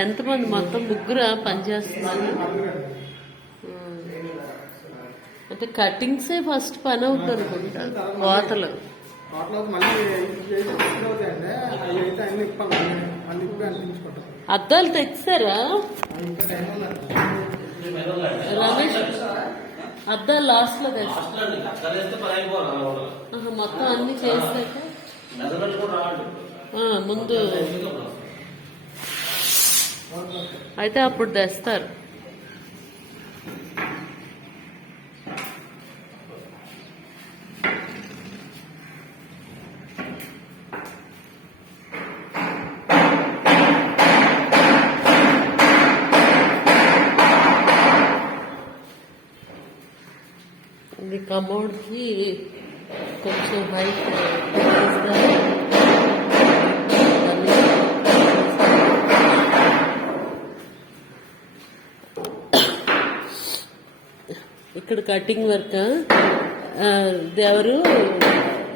ఎంతమంది మొత్తం ముగ్గురు పనిచేస్తున్నారు. అంటే కటింగ్సే ఫస్ట్ పని అవుతుంది అనుకుంటా. కోతలు అద్దాలు తెచ్చారా రమేష్? అద్దాలు లాస్ట్ లో మొత్తం అన్ని చేసాక ముందు అయితే అప్పుడు తెస్తారు. ఇది కమోడ్కి కొంచెం హైట్ ఇక్కడ కటింగ్ వర్క్ ఎవరు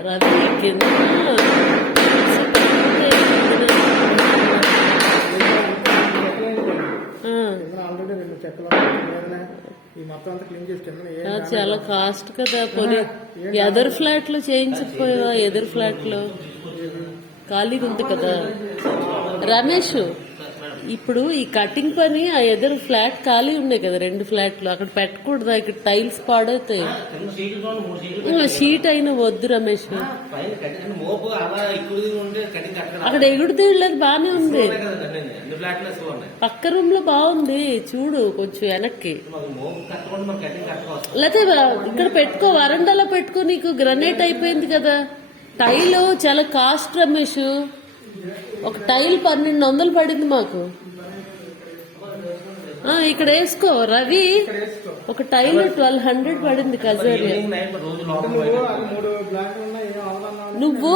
రవి కింద చాలా కాస్ట్ కదా. పోనీ ఎదర్ ఫ్లాట్ లో చేయించకపోయావా? ఎదర్ ఫ్లాట్ లో ఖాళీగా ఉంది కదా రమేష్. ఇప్పుడు ఈ కటింగ్ పని ఆ ఎదురు ఫ్లాట్ ఖాళీ ఉన్నాయి కదా, 2 ఫ్లాట్లు, అక్కడ పెట్టకూడదా? ఇక్కడ టైల్స్ పాడవుతాయి. షీట్ అయినా వద్దు రమేష్. అక్కడ ఎగుడుతీయలేదు, బానే ఉంది. పక్క రూమ్ లో బాగుంది చూడు, కొంచెం వెనక్కి. లేకపోతే ఇక్కడ పెట్టుకో, వరండాలో పెట్టుకో. నీకు గ్రనైట్ అయిపోయింది కదా. టైల్ చాలా కాస్ట్ రమేష్. ఒక టైల్ 1200 పడింది మాకు. ఇక్కడ వేసుకో రవి. ఒక టైల్ 1200 పడింది కజారియా. నువ్వు